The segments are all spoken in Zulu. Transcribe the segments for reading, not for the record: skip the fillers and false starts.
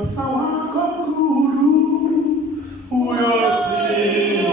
Sawa kokuru uyosi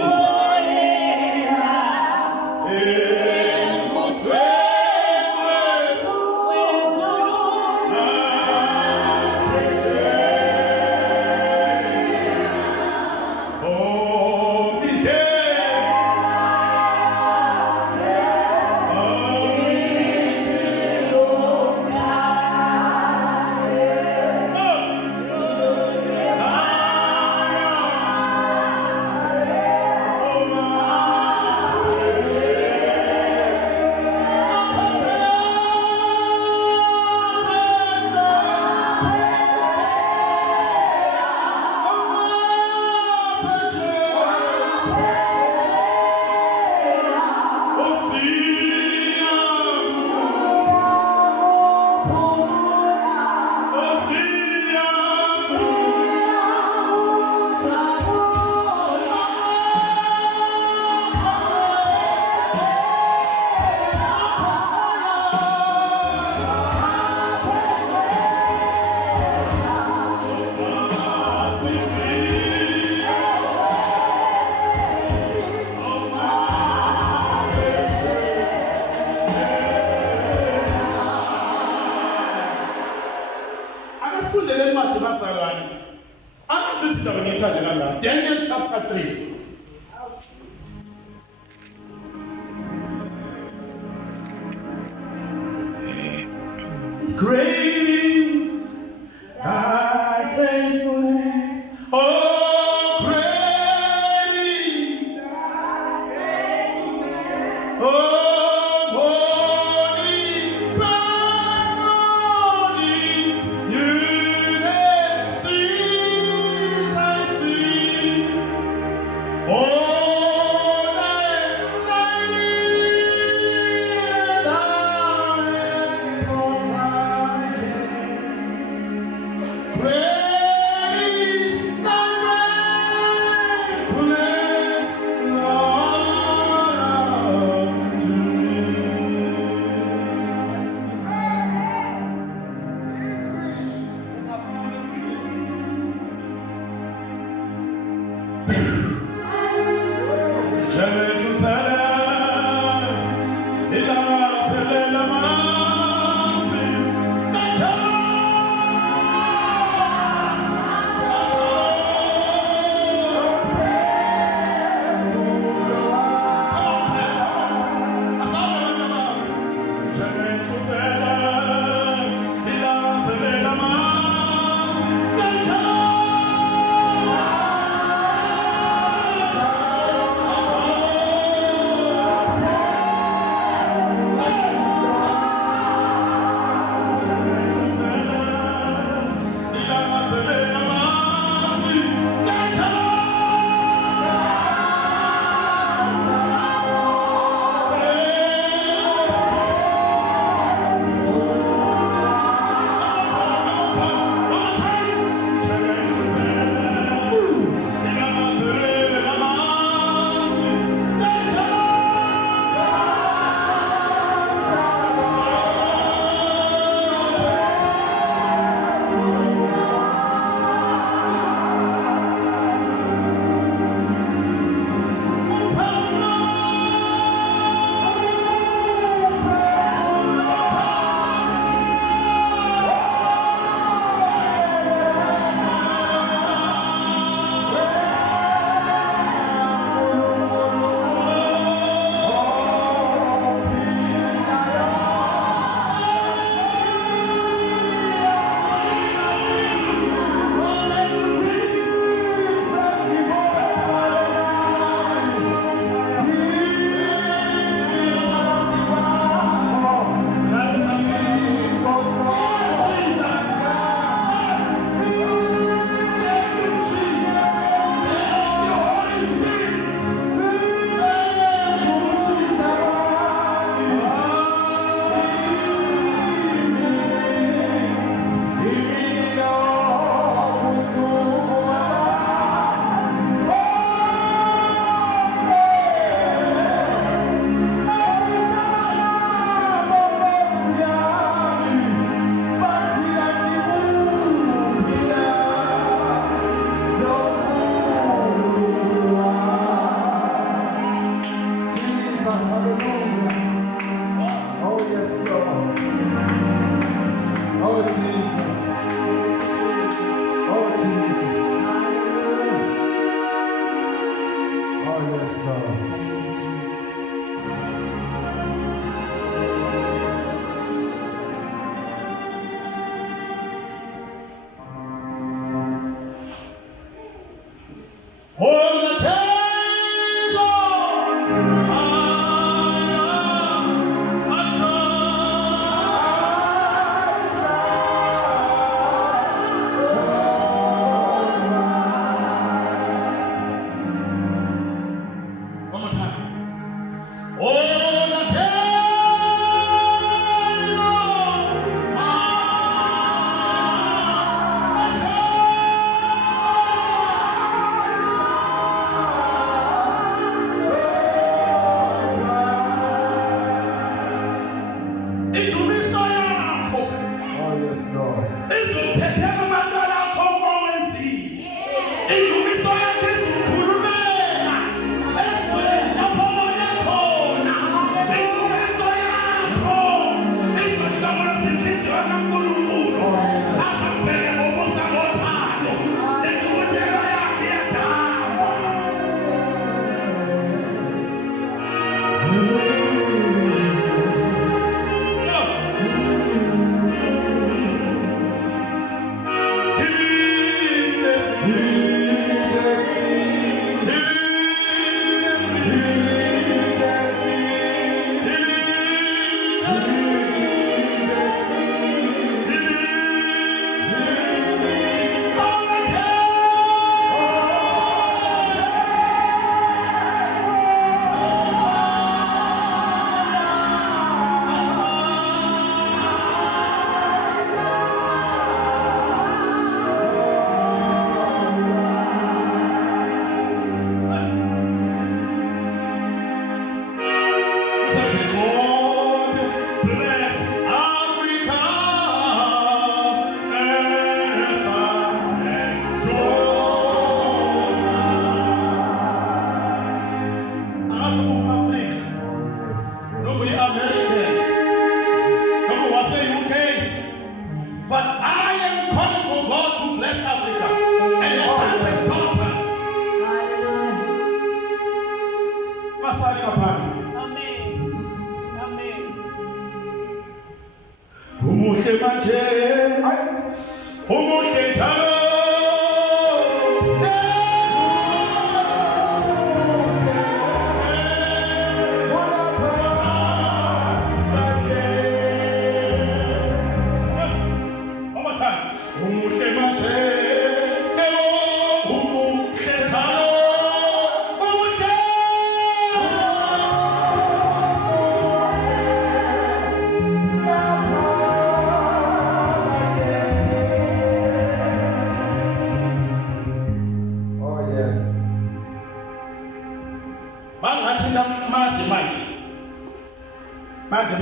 Daniel chapter 3. Great is thy faithfulness, oh great is thy faithfulness, oh morning by mornings new mercies I see. Oh all the days of one more time. All the days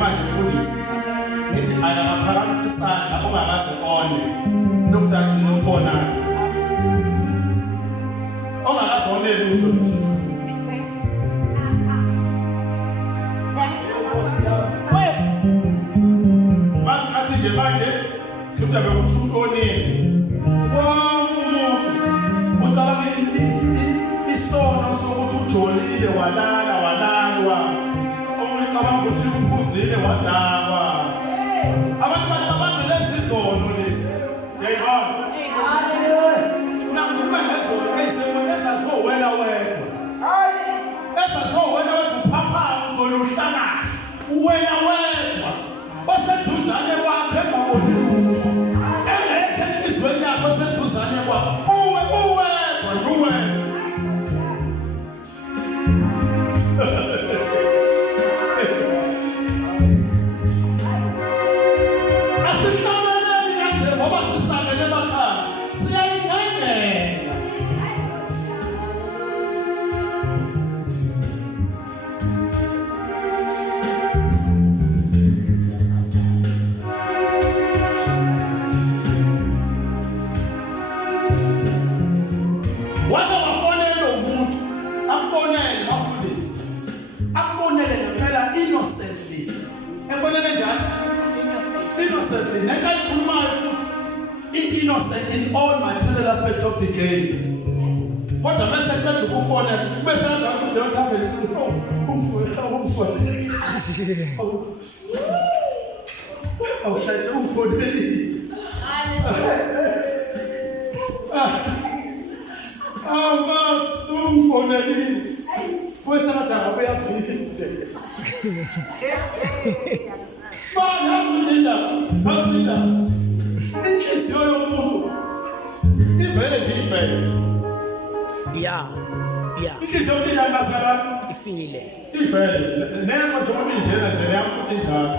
manje mfundisi nithi akaphakamisa isandla ongakaze one sokusathi nombonana ongakaze one lutho masikhathi nje manje sikhuluma ngokuthi ukonile umuntu ucabanga isono sokuthi ujolile walalwa abantu ukuthi uphuzile wadakwa abantu bacabanga lezizono lezi yayibona unakhuluma ngezono ezaziwo wena wedwa ezaziwo wena wedwa uphapha ngoluhlangana wena wedwa oseduzane kwakhe engaboni lutho engekho elizweni yakho oseduzane kwakho uwedwa nje uwedwa innocent in all material aspects of the game. What the message that you go for them? Message that you don't have it. Oh, shit! Oh, for them. Oh, boss. ufonelile. Wesathi akabuyaphinde. Bana hakulinda. Inhliziyo yomuntu ivele nje ivele. Yeah. Inhliziyo yomuntu iyangazala. Ifile. Ivele. Nengo nje uma injena nje yafuthi njalo.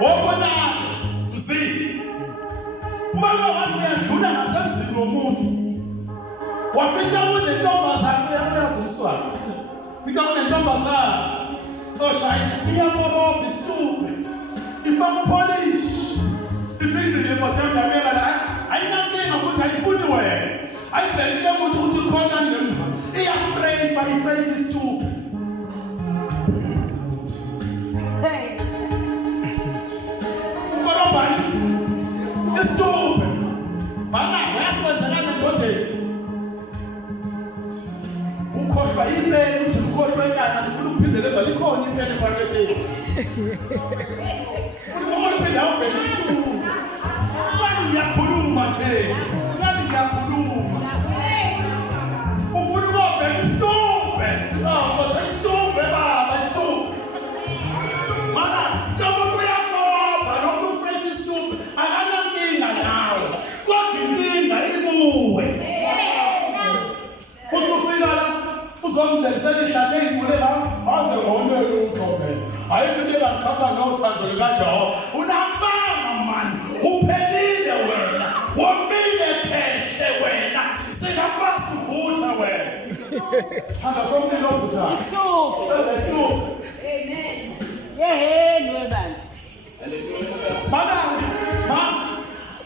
Wobona mzi. Uma wathi uyadlula ngasemzini womuntu. Wafika unentombazane yakazimswana. Fika unentombazane. Oshayisa iyamoroba isithupe. Ifaka polish. Ifike ngosemdabeka la ayinankinga ukuthi ayifuni wena. Ayibhekile ukuthi khona ngemva. Iyaframe isithupe. Hey. Ukorobani. Isithupe. Bana uyasikwenzakana ndodeni. Ukhohlwa impela uthi ukhohlwa enkana ufuna ukuphindele emva likhona impela ephaketheni. Uma uphinde awubheke isithupe. Manje ngiyakhuluma nje. Ufuna ukubheka isithupe. Ngoba isithupe baba isithupe. Mana noma uyakhoba noma ufresh isithupe akanankinga nawe. Kodwa inkinga ibuwe. Usufika la uzomdlelisela ihlathi ey'nkule la aze ngonele uthobela. Ayikho into engakhatha nothando likaJehova. Unamanga mani. Uphelile wena. Womile khehle wena. Singakwazi ukuvutha wena. Hamba somlilo ovutha. Isithupe. Amen. Yeheni webani. Bana,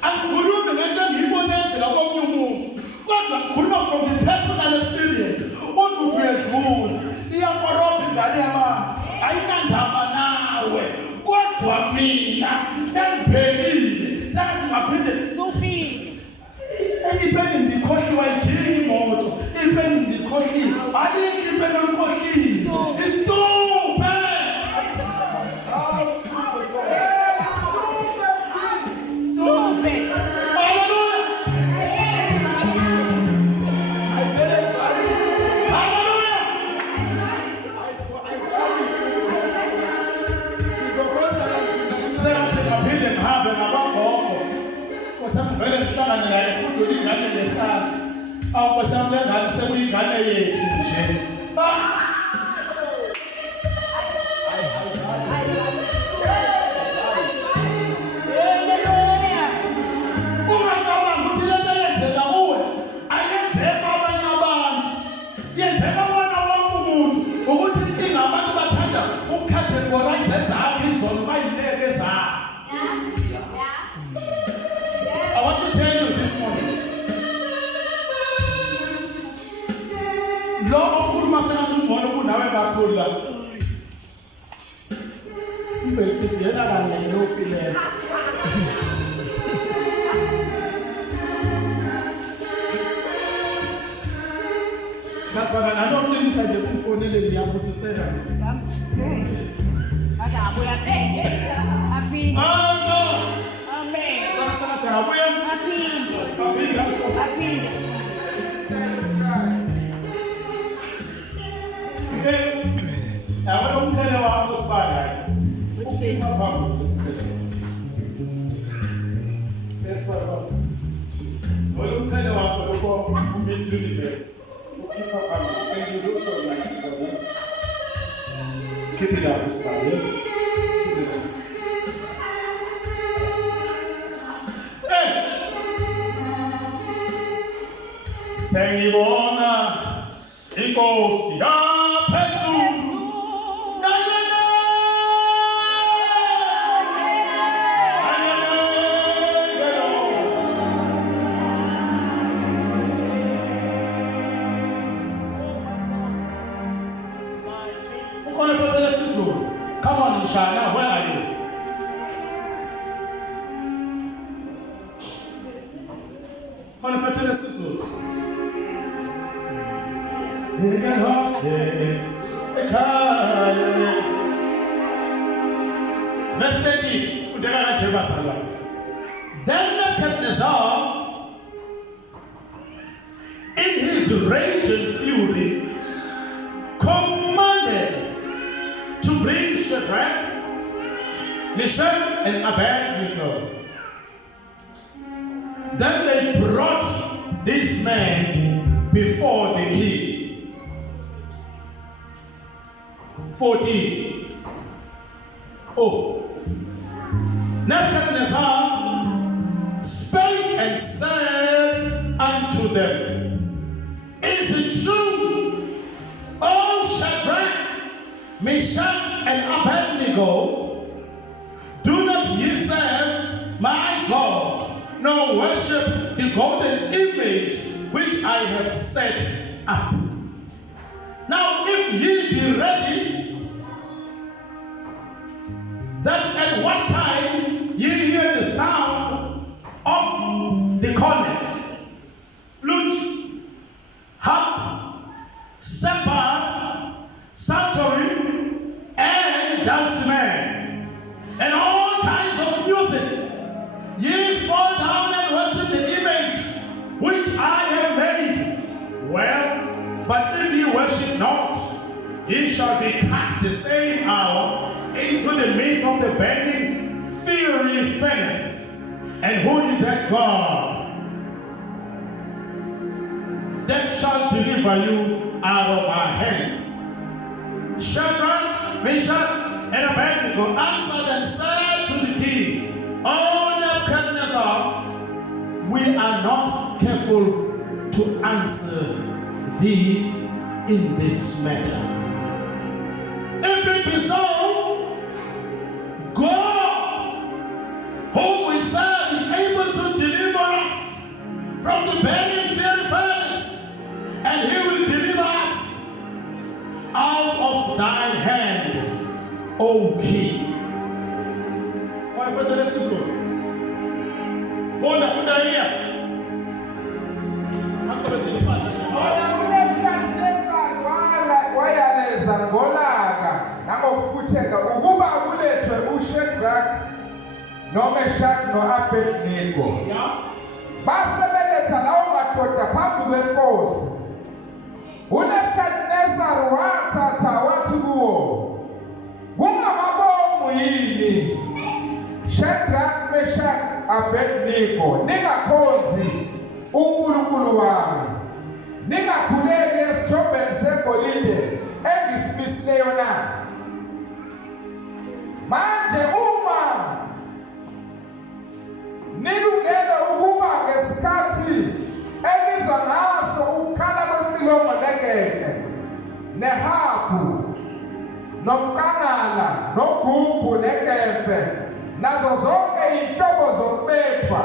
angikhulumi ngento engiyibonezela komunye umuntu. Kodwa ngikhuluma from the personal experience. Uthi uyedlula. Iyakoroba ingane yabantu. Ayinandaba nawe. Kodwa mina sengibhekile. Sengathi ngaphinde sufile. Impela ngikhohliwa njini imoto. Impela ngikhohliwe. Alikho impela ngikhohliwe. Isithupe. Vele ngihlangane naye futhi ingane lesana. Awukwesami lengane sekuyingane yethu nje. Ungacabanga ukuthi lento yenzeka kuwe ayenzeka abanye abantu. Yenzeka wona wonke umuntu ukuthi inkinga abantu bathanda ukucategorize ezakhe izono bayileke zabo. I want to tell you this morning. Lo okhuluma sengathi umbona kunawe kakhulu la. Ubese siyena kanye nofilela. Nasana nanokulimisa nje kumfonele ngiyabusisela. Ada abuya teke. Happy. Amen. Sana abuya. Happy. Ahora umkhele wakho sibala. Ukufika phambili. Besaba. Wena umkhele wakho lokho uMiss Universe. Ukufika phambili. Thank you so much. Keep it up, sibala. Sengibona inkosi yaphezulu. Ukhona phela isiZulu. Come on, Mshana, where are you? Ukhona phela isiZulu. Verse 30, Then Nebuchadnezzar, in his Meshach, and Abednego. Then they brought these men before the king. 14. Oh. Nebuchadnezzar spake and said unto them, Is it true, O Shadrach, Meshach, and Abednego, do not ye serve my gods, nor worship the golden image which I have set up? Now if ye be ready, that at what time ye hear the sound of the cornet, flute, harp, shepherd, psaltery, and dulcimer, and all kinds of music, ye fall down and worship the image which I have made. Well, but if ye worship not, ye shall be cast the same hour into the midst of the burning fiery furnace. And who is that God that shall deliver you out of our hands? Shadrach, Meshach, and Abednego answered and said to the king, O Nebuchadnezzar, we are not careful to answer thee in this matter. If it be so, God, whom we serve, is able to deliver us from the burning fiery furnace, and he will deliver us out of thine hand, O king. Why, brother, let's go. Hold up, here. Nangokufutheka ukuba kulethwe uShadrach noMeshach noAbednego. Basebeletha lawo madoda phambi kwenkosi. uNebukadnezar wathatha wathi kuwo, kungababomu yini Shadrach, Meshach, Abednego, ningakhonzi uNkulunkulu wami, ningakhuleki esithobeni segolide engisimisileyo na? Manje uma nilungele ukuba ngesikhathi ebizwa ngaso ukukhala kwecilongo negede, nehabhu, nomkangala, nogubhu, nekempe, nazo zonke inhlobo zokubethwa,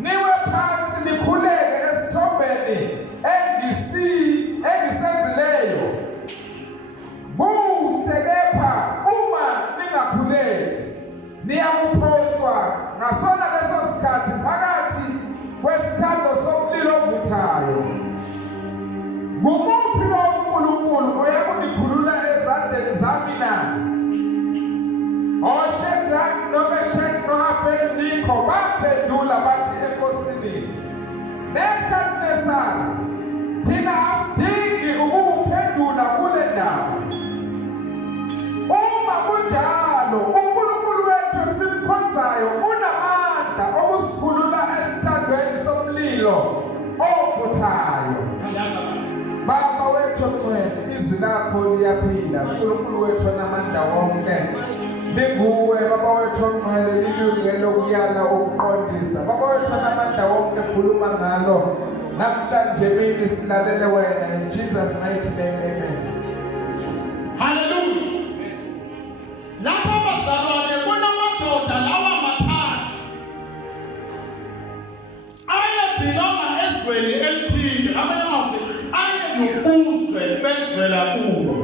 niwe phansi nikhuleke esithombeni engisenzileyo. Kuhle kepha uma ningakhuleki, niyakuphonswa ngasona leso sikhathi phakathi kwesithando somlilo ovuthayo. Ngumuphi uNkulunkulu oyakunikhulula ezandleni zami na? OShadrach, noMeshach, noAbednego baphendula bathi enkosini, Nebukadnezar, thina asidingi ukukuphendula kule ndaba. Uma kunjalo, uNkulunkulu wethu simkhonzayo unamandla okusikhulula esithandweni somlilo ovuthayo. Baba wethu ngcwele, izwi lakho liyaphinda. uNkulunkulu wethu onamandla wonke, linguwe Baba wethu ngcwele, lilungelo ukuyala ukuqondisa. Baba wethu onamandla wonke, khuluma ngalo namhlanje mini silalele wena. In Jesus' mighty name, amen. Hallelujah. Lapho bazalwane kunamadoda lawa mathathu ayebhilonga ezweni elithile, abanye bathi ayenobuzwe bezwela kubo.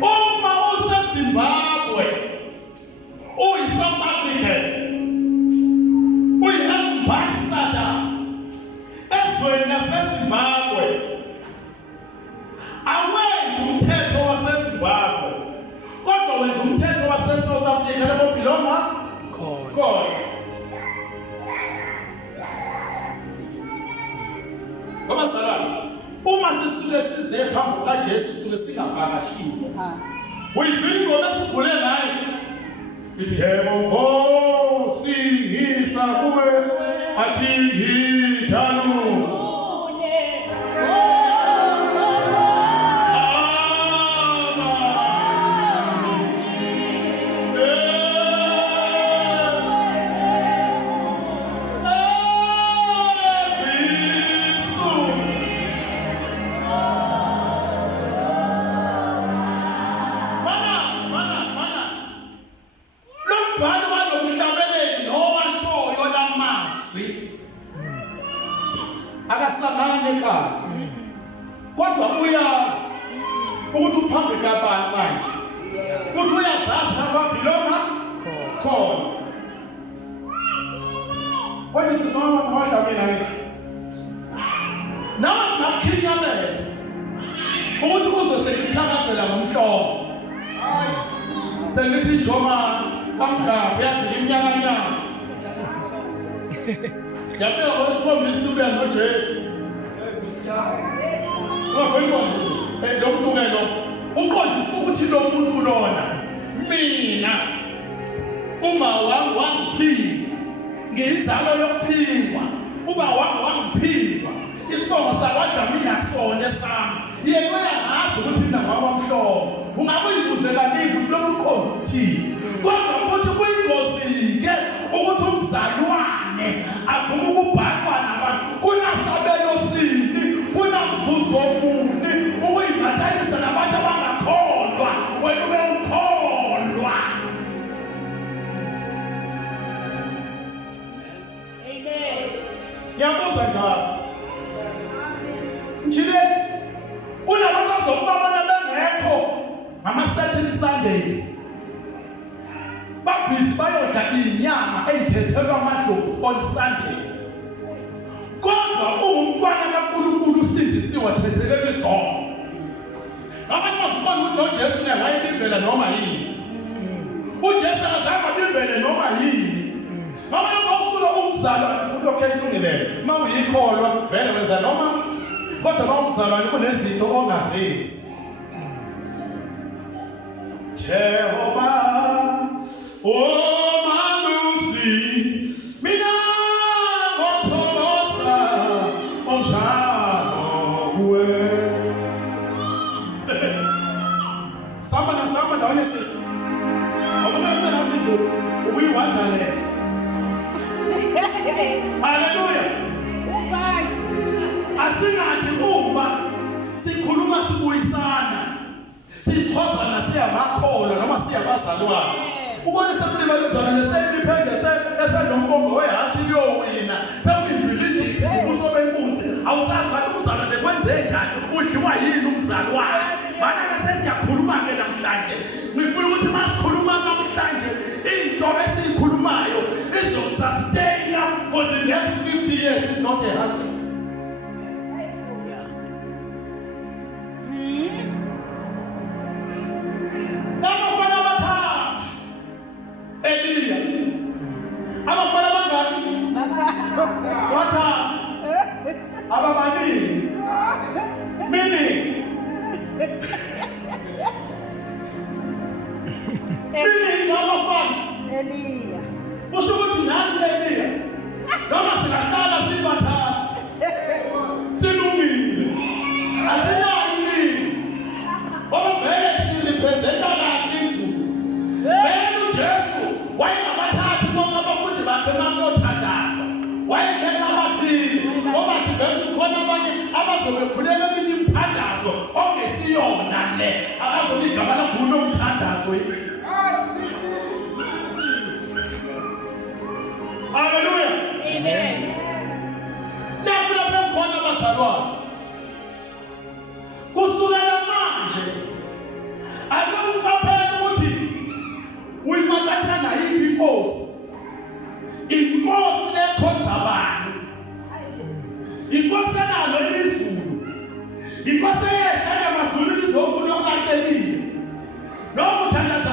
Uma useZimbabwe, uyi-South African, uyi-ambassador ezweni laseZimbabwe, awenzi umthetho waseZimbabwe, kodwa wenza umthetho wase-South Africa lapho bilonga khona. Ngoba salala, uma sisuke size phambi kukaJesu singavakashile. Uyizingoma esikhule ngayo. Yebo Nkosi ngisa kuwe athi ngithanu. Akasamane ka kodwa uyazi ukuthi uphambi kabani manje futhi uyazazi lapha biloma khona wena sisoma manje mina ngithi nawe makhinyameza ukuthi kuzosekithakazela ngomhlobo sengithi njoma kamgaba yathi iminyakanyaka yaphela kwesifomisi ubuya noJesu. Lo muntu lo uqondisa ukuthi lo muntu lona mina uma wangiphila ngiyinzalo yokuphilwa uba wangiphilwa isibongo sakwaDlamini akusona esami yena uyangazi ukuthi mina ngwamhlobo ungabuyibuze kaningi ukuthi lo muntu uqonda ukuthini kodwa futhi kuyingozi-ke ukuthi umzalwane avume ukubhaqwa nabantu unasabelo sini unamvuzo muni ukuyibhatalisa nabantu abangakholwa wena ube ukholwa. Amen. Yabuza njalo njilesi unabantu azokubabona bengekho ngama-certain Sundays babhizi bayodla inyama eyithethelwa amadlozi on Sunday kodwa umntwana kaNkulunkulu usindisiwe thethelelwe izono. Abantu bazibona ukuthi noJesu naye wayebimbela noma yini. uJesu akazange abimbele noma yini. Abantu bawufuna umzalwa ulokhe ilungelele uma uyikholwa vele wenza noma kodwa uma umzalwane kunezinto ongazenzi. Jehova oh malusi mina ngothokoza onjalo kuwe. Samba ndawonye sisi awunasela uthi uyiwandale. Hallelujah. Asingathi uma sikhuluma sibuyisana sikhozana siyamakholwa noma siyabazalwane ubone sekulibalezana leseliphenge esenombongo wehashi liyowina sekuyireligious ubuso benkunzi awusazi ukuthi umzalwane kwenze njani udliwa yini umzalwane mana sesiyakhuluma-ke namhlanje ngifuna ukuthi masikhuluma namhlanje into esiyikhulumayo izosustaina for the next 50 years is not a husband. Abafana bathathu Eliya abafana bangaki bathathu ababalini meaning abafana Eliya usho ukuthi nathi Eliya noma singahlala sibathathu silungile asinayo yini obuvele sirepresenta kahle izulu vele uJesu wayengabathathu bonke abafundi bakhe bakothandaza wayekhetha abathile ngoba sivele khona abanye abazobekhuleka eminye imithandazo ongesiyona le abazobigaba lagulo umthandazo. Hallelujah. Amen. Lapho khona abazalwane kusukela manje akuqaphela ukuthi uyimathatha nayiphi inkosi ekhonza abantu inkosi enalo izulu inkosi eyehlala amazulu izofuna ukulahlekile noma uthandaza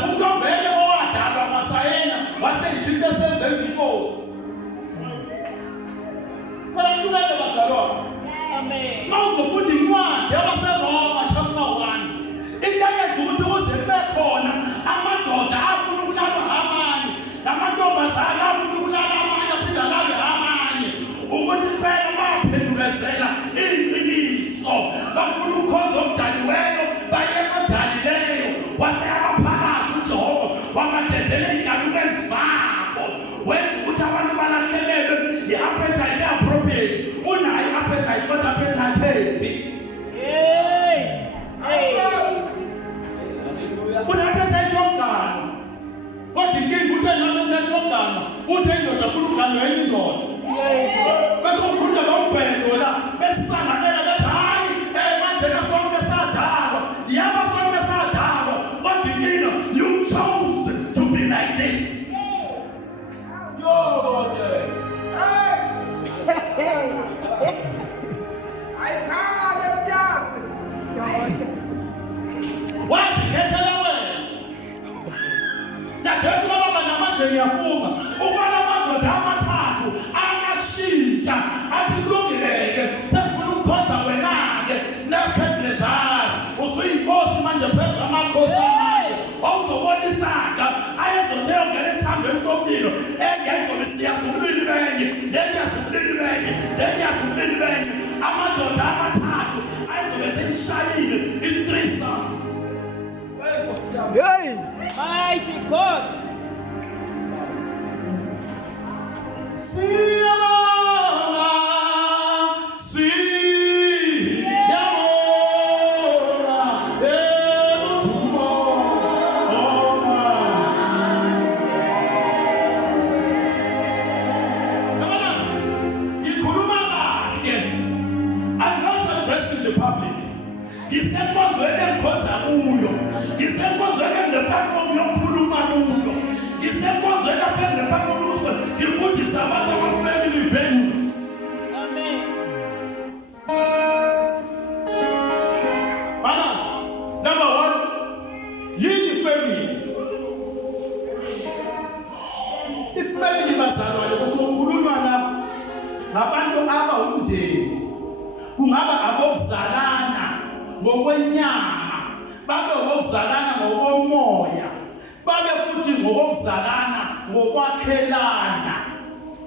uthi indoda funa ukuganga enye indoda bese ukhulunywa ngobhedo la besisanganyela bethi hayi manje sonke sadalwa yaba sonke sadalwa kodwa inkinga you chose to be like this. Ayikhale mntasi. Wazikhethela wena. Jakhethi baba namanje ngiyafunga ubala amadoda amathathu angashintsha athi kulungileke sesifuna ukukhonza wena-ke nekhedlezara usuyinkosi manje phezu kwamakhosi amanje wawuzobona isaga ayezothe ongena esithambeni somlilo engezobe siyazumlili benye lengiyazumlili benye lengiyazumlili benye amadoda amathathu ayezobe seyishayile in-threesome. Hey! Mighty God. Siyabonga, siyabonga, ebuthumonga. Yabona, ngikhuluma kahle. I'm not addressing the public. Ngisenkonzweni engikhonza kuyo. Ngisenkonzweni engine-platform yokukhuluma kuyo. Ngisenkonzweni lapho engine-platform ukuthi ngifundise abantu ama-family values. Amen. Bana, number one, yini family? Ifamily bazalwane kusokhulunywa la ngabantu abawumndeni. Kungaba abokuzalana ngokwenyama, babe ngokuzalana ngokomoya, babe futhi ngokuzalana ngokwakhelana.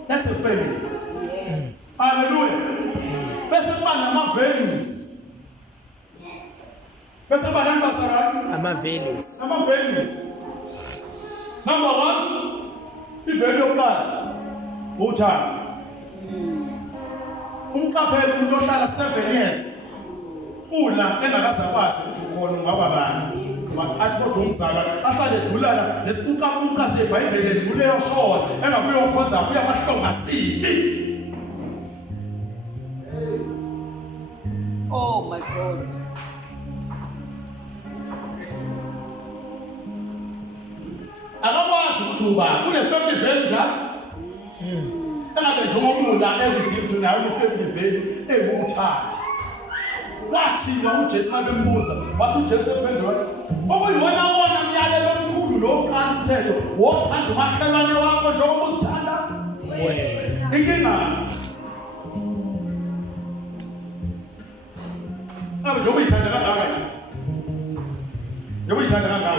That's a family. Yes. Hallelujah. Bese kuba nama-values. Bese kuba nani bazalwane? Ama-values. Ama-values. Number one, i-value yokuqala uthando. Umqaphela umuntu ohlala 7 years una engakaze akwazi ukuthi ukhona ungaba bani athi kodwa umzala ahlale edlulana lesikukamuka seBhayibheli kuleyo shona engakuyokhonza kuya kwahlonga sibi. Oh my God. Akakwazi ukuthuba kune-family value njalo engabe njengomula everyday nayo une-family value ewuthando. Kwathina uJesu babembuza wathi uJesu ephendula okuyiwona wona myalelo omkhulu lo oqala umthetho wothanda umakhelwane wakho njengoba uzithanda wena. Inkinga njengoba uyithanda kangaka njengoba uyithanda kangaka